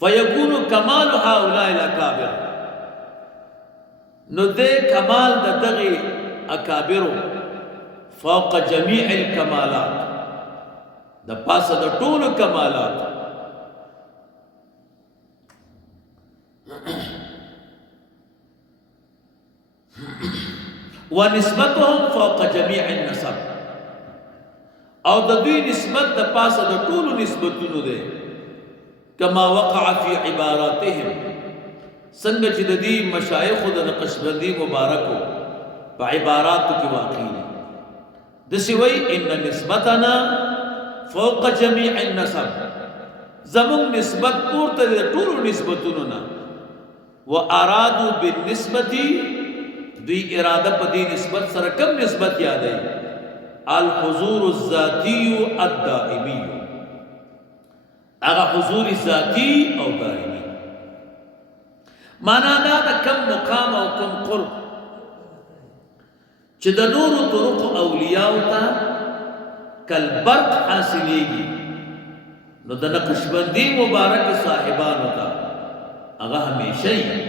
فیکون کمال هؤلاء الاکابر نو دے کمال دا دغی اکابرو فوق جمیع الکمالات دا پاس دا طول کمالات ونسبتهم فوق جمیع النسب او دا دوی نسبت دا پاس دا طول نسبتونو دے کما وقع فی عباراتهم سنگ چی دا دی مشایخ دا نقشبندی مبارکو پا عباراتو کی واقعی دسی وی ان نسبتنا فوق جمیع النسب زمون نسبت پورتا دا طول نسبتونونا و ارادو بالنسبتی دوی ارادہ پا دی نسبت سر کم نسبت یادائی الحضور الذاتی الدائمی اگا حضور ذاتی او دائمی مانا دا کم مقام او کم قرب چی دا نور طرق اولیاء تا کل برق حاصلیگی نو دا نقشبندی مبارک صاحبانو تا اگا ہمیشہ ہی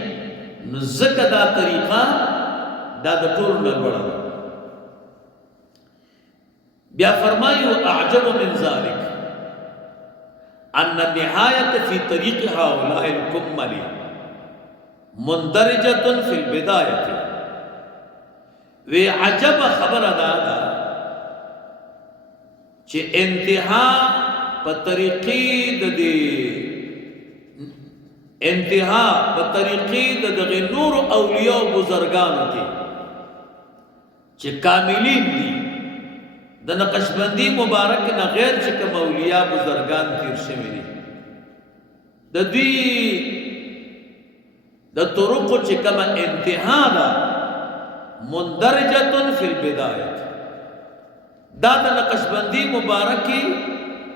نو زکا دا طریقہ دا دا طور نربڑا بیا فرمائیو اعجب من ذالک ان النهایت فی طریق هؤلاء الکمل مندرجت فی البدایت وی عجب خبر دادا چی انتہا پا طریقی دی انتہا پا طریقی دی نور اولیاء بزرگانو کی چی کاملین دی دا نقشبندی مبارک نا غیر چکم اولیاء بزرگان تیر شمیلی دا دوی دا طرق چکم انتہا دا مندرجتن فی البدایت دا نقشبندی مبارکی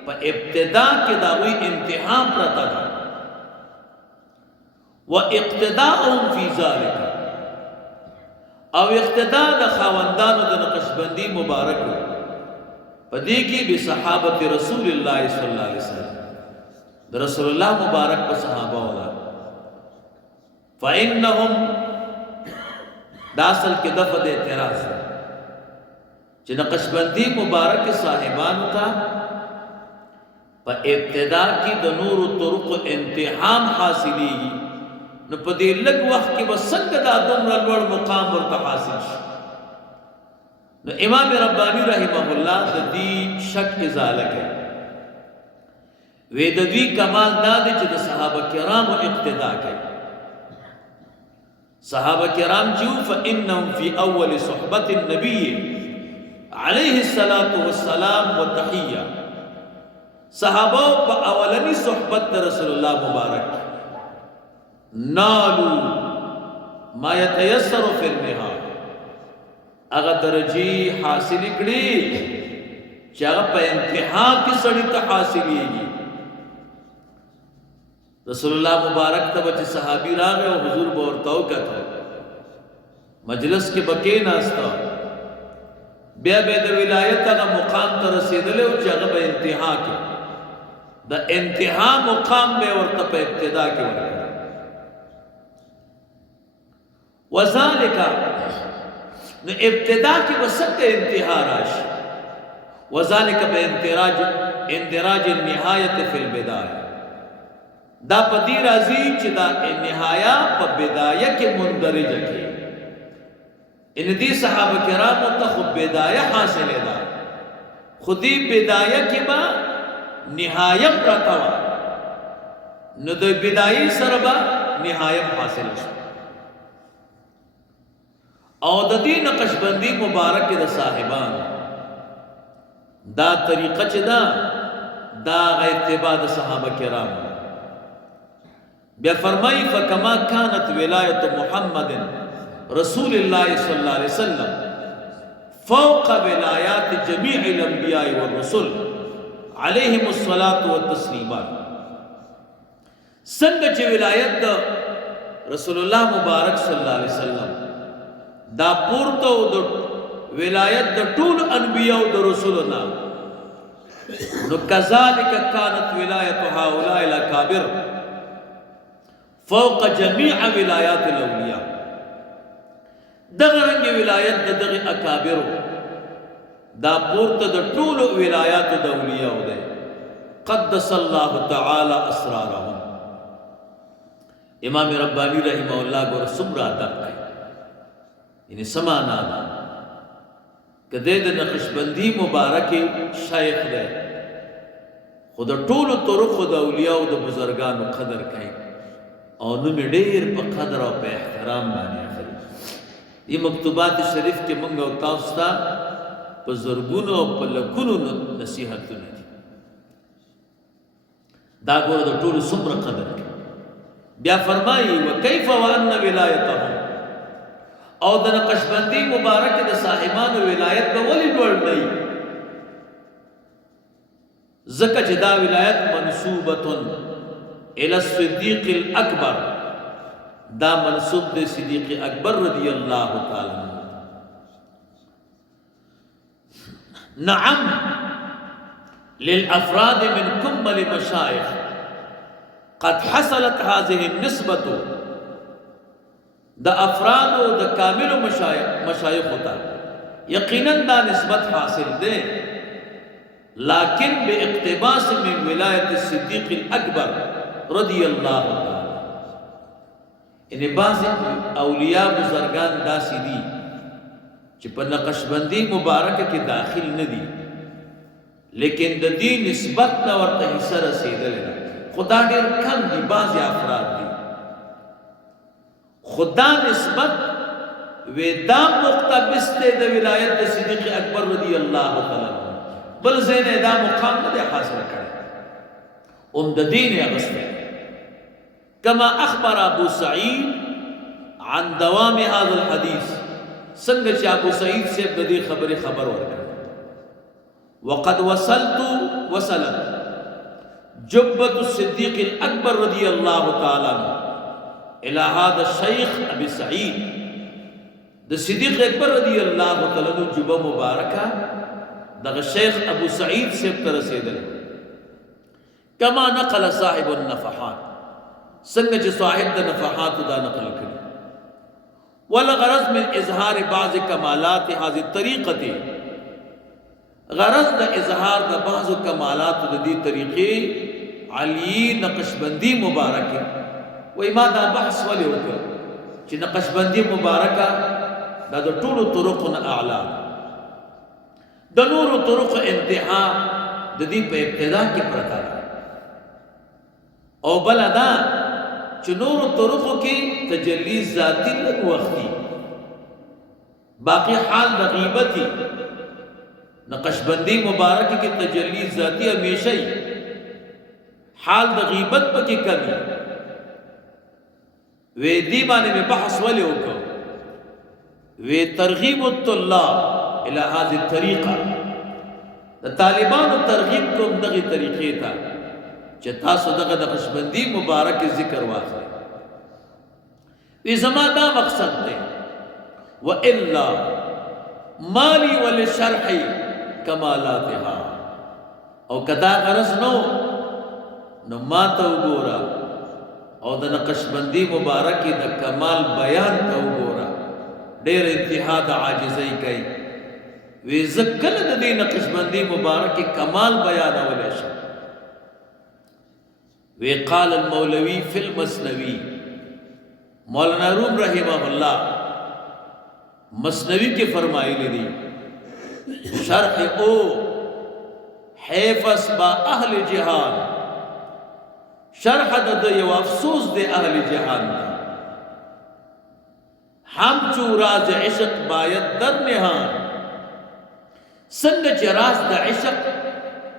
پا ابتدا کی داوی انتہا پرتا دا و اقتداؤهم فی ذالک او اقتداء دا خاوندانو دا نقشبندی مبارکو فدیکی بصحابت رسول اللہ صلی اللہ علیہ وسلم دا رسول اللہ مبارک پا صحابہ والا فإنہم دا اصل کے دفع دے اعتراض ہے چی نقشبندی مبارک صاحبانو تا پا ابتدا کی دا نور طرق انتحام حاصلی گی نو پا دی لگ وقت کی بسنگ دا دمرا لوڑ مقام ورطا حاصل شو نو امام ربانی رحمہ اللہ دا دی شک ازالہ ہے وی دا دی کمال دادے چی دا صحابہ کرام و اقتدا ہے صحابہ کرام جو فإنہم فی اول صحبت النبی علیہ السلام و تحیہ صحابہ پا اولنی صحبت رسول اللہ مبارک نالو ما یتیسر فی النہا اگر درجی حاصل اکڑی چاہا پا انتہا کی سڑی تا حاصلی گی رسول اللہ مبارک تا بچے صحابی راگے و حضور بورتاو کا تھا مجلس کے بکے ناستا بیا بید ولایت اگا مقام تا رسیدلے و چاہا پا انتہا کی دا انتہا مقام بے ورطا پا ابتدا کے ورطا وذالکا نو ابتدا کی وسط انتہا راش وذالکا بے اندراج النہایت فی البدایہ دا پا دی رازی چی دا نہایا پا بدایہ کے مندرجہ کی ان دی صحابہ کرامو تا خود بدایہ حاصل دا خودی بدایہ کی با نہایم رتوا نو دا بدائی سربا نہایم حاصل شو او دا دی نقشبندی مبارک دا صاحبان دا طریقہ چی دا اتباع دا صحابہ کرام بیا فرمائی فکما کانت ولایت محمد رسول اللہ صلی اللہ علیہ وسلم فوق ولایات جمیع الانبیاء والرسل علیہم الصلاة والتسلیمات سنگ چی ولایت دا رسول اللہ مبارک صلی اللہ علیہ وسلم دا پورتو دا ولایت دا طول انبیاء دا رسولنا نو کذالک کانت ولایت هؤلاء الاکابر فوق جميع ولایات الاولیاء دغه رنګ ولایت دغه اکابرو دا پورته د ټولو ولایات د اولیاء ده قدس الله تعالی اسرارهم امام ربانی رحمه الله ګور سمرا دغه یعنی سمانا کده د نقشبندی مبارک شیخ ده خود ټولو طرق د اولیاء او د بزرګانو قدر کوي او نو ډېر په قدر او په احترام باندې اخلي دې مکتوبات شریف کې موږ او تاسو ته په زرګونو او په لکونو نصيحتونه دي دا ګور د ټولو څومره قدر کوي بیا فرمایي وکيف وان ولایتهم او د نقشبندی مبارک د صاحبانو ولایت به ولې لوړ نه زکه چې دا ولایت منسوبه الى الصدیق الاکبر دا منسوب د صدیق اکبر رضی الله تعالی عنہ نعم للافراد من كمل مشايخ قد حصلت هذه النسبه دا افراد و دا کامل مشایخ ہوتا یقینا دا نسبت حاصل دے لیکن بے اقتباس من ولایت الصدیق الاکبر رضی اللہ تعالی انہیں بعض اولیاء بزرگان دا سیدی چی پر نقشبندی مبارک کی داخل ندی لیکن دا دی نسبت نورتا حصہ رسیدل خدا دیر کم دی بعض افراد دی خدا نسبت ودا مقتبس دے دا ولایت دا صدیق اکبر رضی اللہ تعالی بل زین دا مقام دے حاصل کرے دا دین اغسطے کما اخبر ابو سعید عن دوام هذا الحدیث سنگ چا ابو سعید سے بدی خبر ورکر وقد وصلت جبت الصدیق الاکبر رضی اللہ تعالی عنہ الى هذا الشيخ ابي سعيد ده صدیق اکبر رضی اللہ تعالی عنہ جبہ مبارکہ ده شیخ ابو سعید سے رسیدل کما نقل صاحب النفحات سنگ چ صاحب د نفحات دا نقل کړي ولا غرض من اظهار بعض کمالات هذه الطريقه غرض د اظهار د بعض کمالات د دې طریقې علی نقشبندی مبارکه وای ما دا بحث ولې وکړ چې نقشبندی مبارکه دا د ټولو طرقونو اعلی د نورو طرق انتها د دې په ابتدا کې پرتا او بل ادا چې نورو طرقو کې تجلی ذاتی لږ وختي باقی حال د غیبتی نقشبندی مبارکه کې تجلی ذاتی همیشه حال د غیبت پکې کمی وی دی باندې میں بحث ولې وکړ وی ترغیب الطلاب الى هذه الطریقه د طالبانو ترغیب کوم دغه طریقې ته چې تاسو دغه نقشبندی مبارک ذکر واخلئ وی زما دا مقصد دی والا مالی ولشرح کمالاتها او کدا غرض نو ما ته وګوره او د نقشبندی مبارکی د کمال بیان ته وګوره ډېر انتها د عاجزۍ کوي وی ذکر د دې نقشبندی مبارکی کمال بیانولی شم وی قال المولوی فی المسنوی مولانا روم رحمہ اللہ مسنوی کے فرمائے دی شرح او حیفظ با اہل جہان شرح د یو افسوس دے اہل جہان ہم چو راز عشق باید در نهان سنگ چی راز دا عشق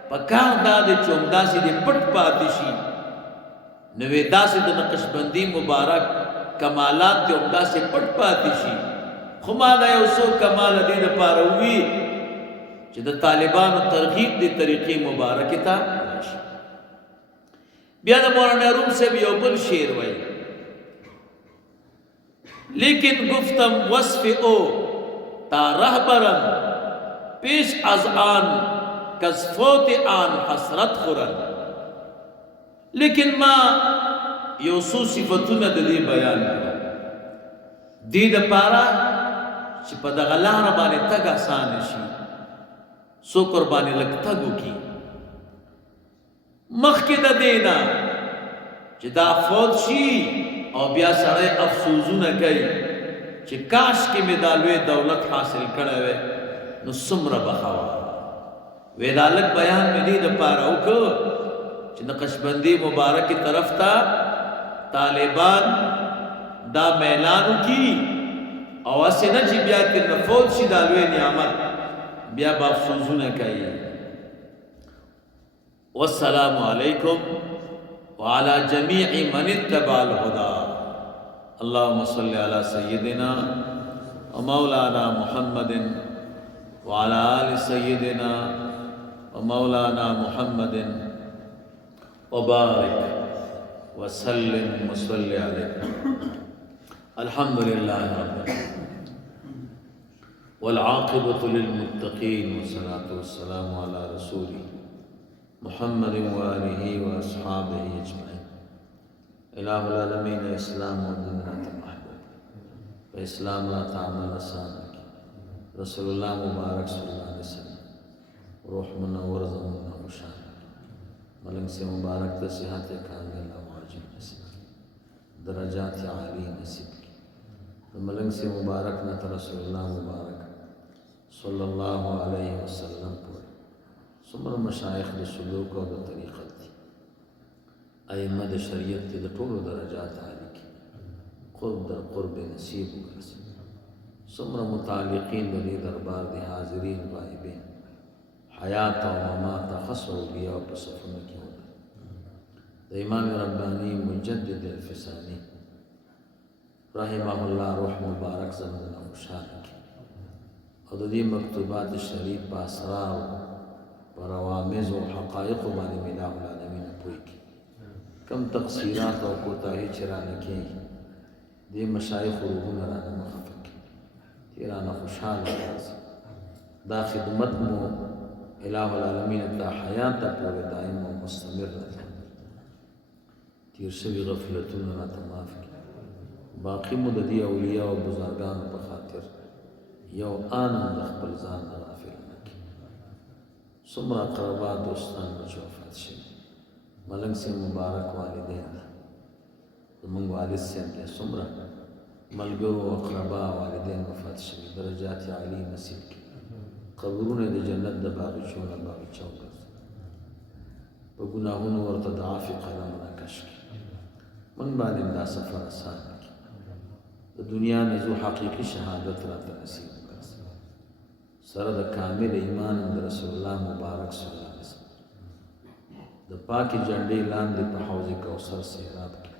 پکار دا دے چومدا سی دے پٹ پاتی شی نوے دا سی دا نقشبندی مبارک کمالات دے امدا سی پٹ پاتی شی خما دا یو سو کمال دی دا پاروی چی دا طالبان ترغیب دی طریقی مبارکی تا بیا دا مولانا روم سے بھی یو بل شیر وی لیکن گفتم وصف او تا رہبرم پیش از آن کز فوت آن حسرت خورن لیکن ما یو څو صفتونه د دې بیان کړو دې دپاره چې په دغه لاره باندې تګ اسانه شي څوک ورباندې لږ تګ وکړي مخکې د دې نه چې دا فوت شي او بیا سړی افسوسونه کوي چې کاش کې مې دا لوی دولت حاصل کړی وی نو څومره بخوا وی دا لږ بیان مې دې دپاره وکړ چې نقشبندي مبارکې طرف ته طالبان دا میلان وکړي او هسې نه چې بیا ترنه فوت شي دا لوی نعمت بیا به افسوسونه کوي والسلام علیکم وعلى جميع من اتبع الهدى اللهم صل على سيدنا ومولانا محمد وعلى آل سيدنا ومولانا محمد وبارك وسلم وصل عليه الحمد لله رب العالمين والعاقبة للمتقين والصلاة والسلام على رسوله محمد وآله وأصحابه أجمعين إله العالمين إسلام وديننا محبوب فإسلام لا تعمل لسانك رسول الله مبارك صلى الله عليه وسلم روح منور زمنا وشانك ملنگ سے مبارک تصحیحات کامل واجب نصیب درجات عالی نصیب کی ملنگ سے مبارک نہ رسول اللہ مبارک صلی اللہ علیہ وسلم پر سمر مشایخ د سلوک او د طریقت دي ائمه د شریعت د ټولو درجات عالی کی قرب در قرب نصیب وګرځي سمر متعلقین د دې دربار د حاضرین غایبین حیات او ممات خاص اولیاء په صفونه کې وکړي د امام ربانی مجدد الفسانی رحمه الله روح مبارک زمونه خوشاله کی او د دې مکتوبات شریف په اسرار پر عوامز و حقائق باندې ملا العالمین پوي کی کم تقصیرات او کوتاهی چرانه کی دې مشایخ روحونه رانه مخفق تیرانه خوشاله راځي دا خدمت مو الہ العالمین تا حیات پورے دائم و مستمر رہتا تیر شوی غفلتون راتا معاف کی باقی مددی اولیاء و بزرگان په خاطر یو آنم د خپل ځان غافل نکی څومره اقربا دوستان بچ وفات شوي ملنګ سے مبارک والدین دي زمونږ والد صاحب دی څومره ملګرو او اقربا والدین وفات شوي درجات عالی نصیب کی قبرونه د جنت د باغچونه باغچو ګرځي په ګناهونو ورته د عافی قلم راکش کی من باندې دا سفر آسان کی د دنیا نه زو حقیقی شهادت راته نصیب ګرځي سره د کامل ایمان د رسول الله مبارک صلی الله علیه وسلم د پاکی جنډې لاندې په حوض کوثر سیراب کی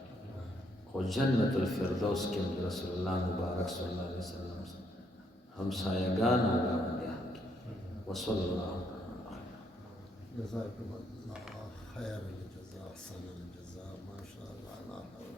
او جنت الفردوس کې رسول الله مبارک صلی الله علیه وسلم همسایگان او گاونډیان وصلى الله جزاكم الله خير الجزاء احسن الجزاء ما شاء الله لا حول